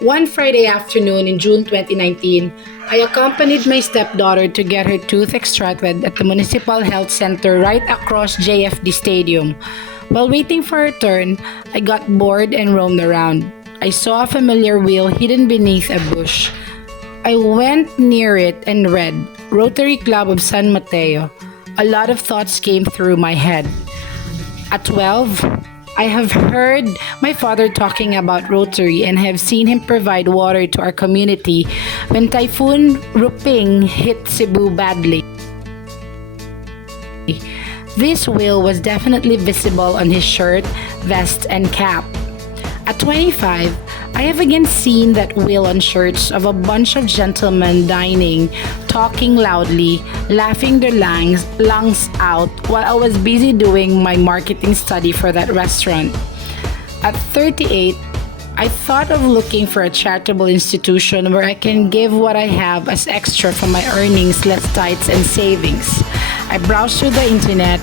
One Friday afternoon in June 2019, I accompanied my stepdaughter to get her tooth extracted at the Municipal Health Center right across JFD Stadium. While waiting for her turn, I got bored and roamed around. I saw a familiar wheel hidden beneath a bush. I went near it and read, Rotary Club of San Mateo. A lot of thoughts came through my head. At 12, I have heard my father talking about Rotary and have seen him provide water to our community when Typhoon Ruping hit Cebu badly. This wheel was definitely visible on his shirt, vest, and cap. At 25, I have again seen that wheel on shirts of a bunch of gentlemen dining, talking loudly, laughing their lungs out while I was busy doing my marketing study for that restaurant. At 38, I thought of looking for a charitable institution where I can give what I have as extra from my earnings, less tithes and savings. I browsed through the internet,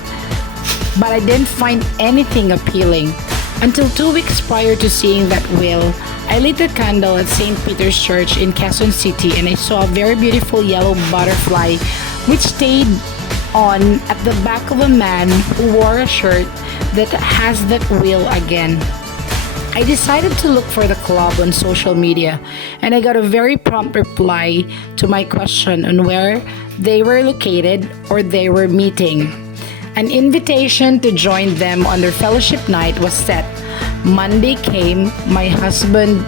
but I didn't find anything appealing. Until 2 weeks prior to seeing that will, I lit a candle at St. Peter's Church in Quezon City and I saw a very beautiful yellow butterfly which stayed on at the back of a man who wore a shirt that has that wheel again. I decided to look for the club on social media and I got a very prompt reply to my question on where they were located or they were meeting. An invitation to join them on their fellowship night was set. Monday came, my husband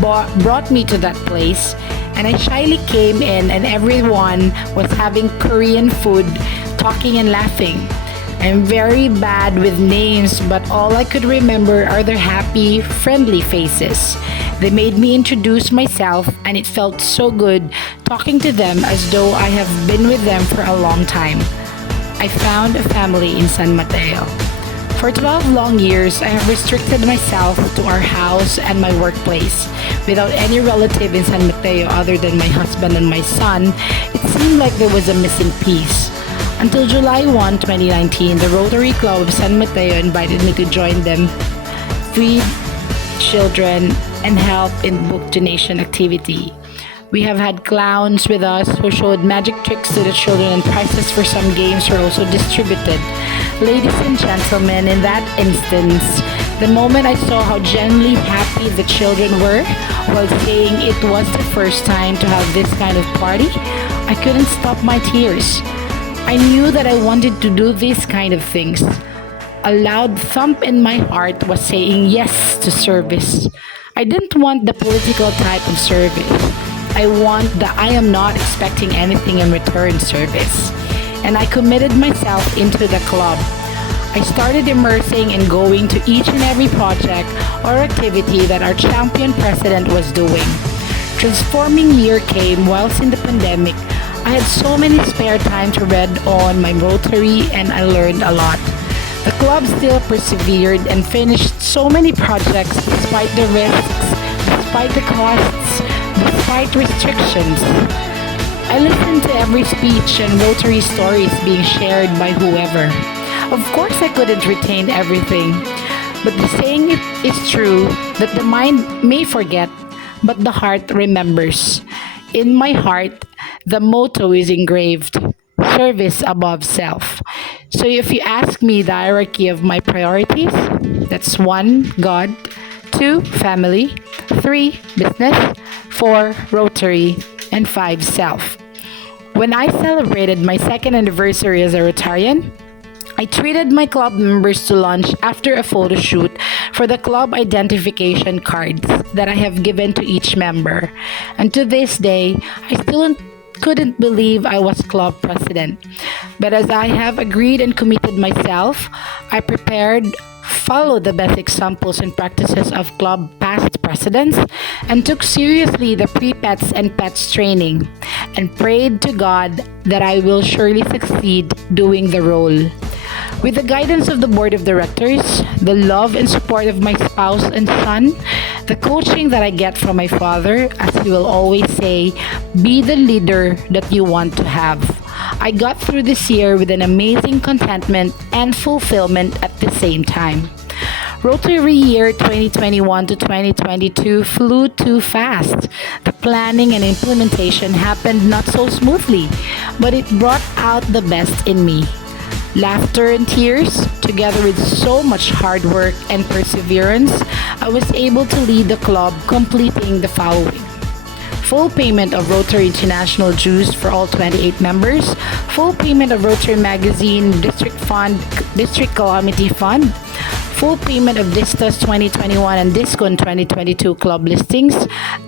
brought me to that place, and I shyly came in and everyone was having Korean food, talking and laughing. I'm very bad with names, but all I could remember are their happy, friendly faces. They made me introduce myself, and it felt so good talking to them as though I have been with them for a long time. I found a family in San Mateo. For 12 long years, I have restricted myself to our house and my workplace. Without any relative in San Mateo other than my husband and my son, it seemed like there was a missing piece. Until July 1, 2019, the Rotary Club of San Mateo invited me to join them, feed children, and help in book donation activity. We have had clowns with us who showed magic tricks to the children and prizes for some games were also distributed. Ladies and gentlemen, in that instance, the moment I saw how genuinely happy the children were while saying it was the first time to have this kind of party, I couldn't stop my tears. I knew that I wanted to do these kind of things. A loud thump in my heart was saying yes to service. I didn't want the political type of service. I want the I am not expecting anything in return service. And I committed myself into the club. I started immersing and going to each and every project or activity that our champion president was doing. Transforming year came whilst in the pandemic. I had so many spare time to read on my Rotary and I learned a lot. The club still persevered and finished so many projects despite the risks, despite the costs, despite restrictions. I listened to every speech and Rotary stories being shared by whoever. Of course I couldn't retain everything, but the saying is true that the mind may forget, but the heart remembers. In my heart, the motto is engraved, service above self. So if you ask me the hierarchy of my priorities, that's 1, God, 2, family, 3, business, 4, Rotary, and 5, self. When I celebrated my second anniversary as a Rotarian, I treated my club members to lunch after a photo shoot for the club identification cards that I have given to each member. And to this day, I still couldn't believe I was club president. But as I have agreed and committed myself, I prepared, followed the best examples and practices of club past presidents, and took seriously the pre-pets and pets training, and prayed to God that I will surely succeed doing the role. With the guidance of the board of directors, the love and support of my spouse and son, the coaching that I get from my father, as he will always say, be the leader that you want to have. I got through this year with an amazing contentment and fulfillment at the same time. Rotary year 2021 to 2022 flew too fast. The planning and implementation happened not so smoothly, but it brought out the best in me. Laughter and tears, together with so much hard work and perseverance, I was able to lead the club, completing the following: full payment of Rotary International dues for all 28 members, full payment of Rotary Magazine District Fund, District Calamity Fund, full payment of Distas 2021 and Discon 2022 club listings.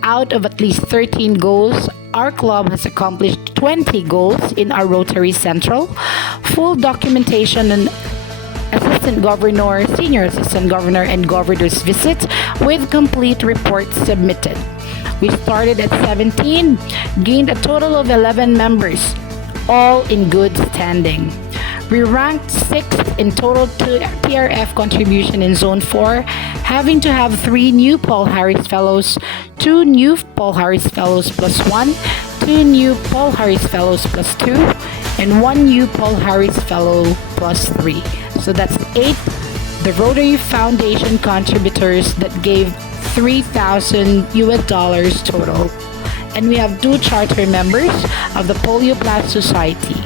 Out of at least 13 goals, our club has accomplished 20 goals in our Rotary Central. Full documentation and Assistant Governor, Senior Assistant Governor, and Governor's visit with complete reports submitted. We started at 17, gained a total of 11 members, all in good standing. We ranked 6th in total TRF contribution in Zone 4, having to have 3 new Paul Harris Fellows, 2 new Paul Harris Fellows plus 1, 2 new Paul Harris Fellows plus 2, and 1 new Paul Harris Fellow plus 3. So that's 8 the Rotary Foundation contributors that gave $3,000 total. And we have 2 charter members of the Polio Plus Society.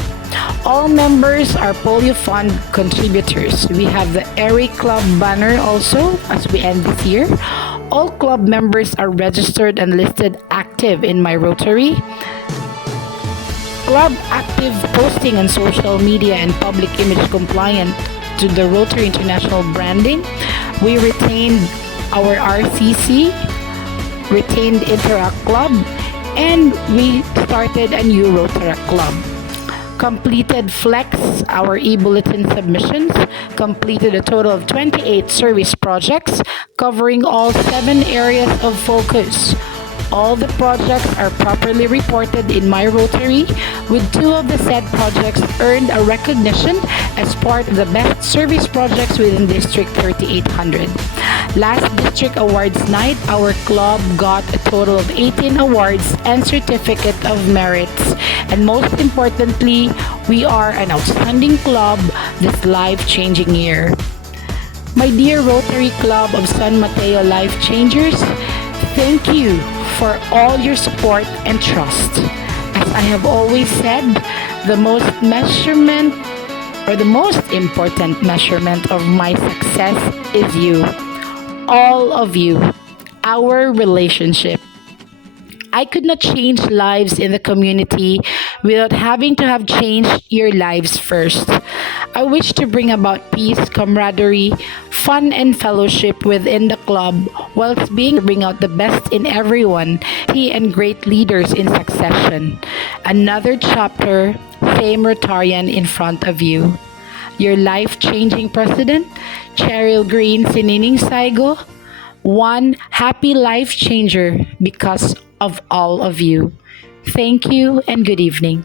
All members are Polio Fund contributors. We have the Airy Club banner also as we end this year. All club members are registered and listed active in my Rotary. Club active posting on social media and public image compliant to the Rotary International branding. We retained our RCC, retained Interact Club, and we started a new Rotaract Club. Completed Flex, our e-bulletin submissions, completed a total of 28 service projects covering all 7 areas of focus. All the projects are properly reported in my Rotary, with 2 of the said projects earned a recognition as part of the best service projects within District 3800. Last District Awards night, our club got a total of 18 awards and certificate of merits. And most importantly, we are an outstanding club this life-changing year. My dear Rotary Club of San Mateo Life Changers, thank you for all your support and trust. As I have always said, the most important measurement of my success is you. All of you. Our relationship. I could not change lives in the community without having to have changed your lives first. I wish to bring about peace, camaraderie, fun, and fellowship within the club, whilst being to bring out the best in everyone, and great leaders in succession. Another chapter, same Rotarian in front of you. Your life-changing president, Cheryl Green Sinining Saigo, one happy life changer because of all of you. Thank you and good evening.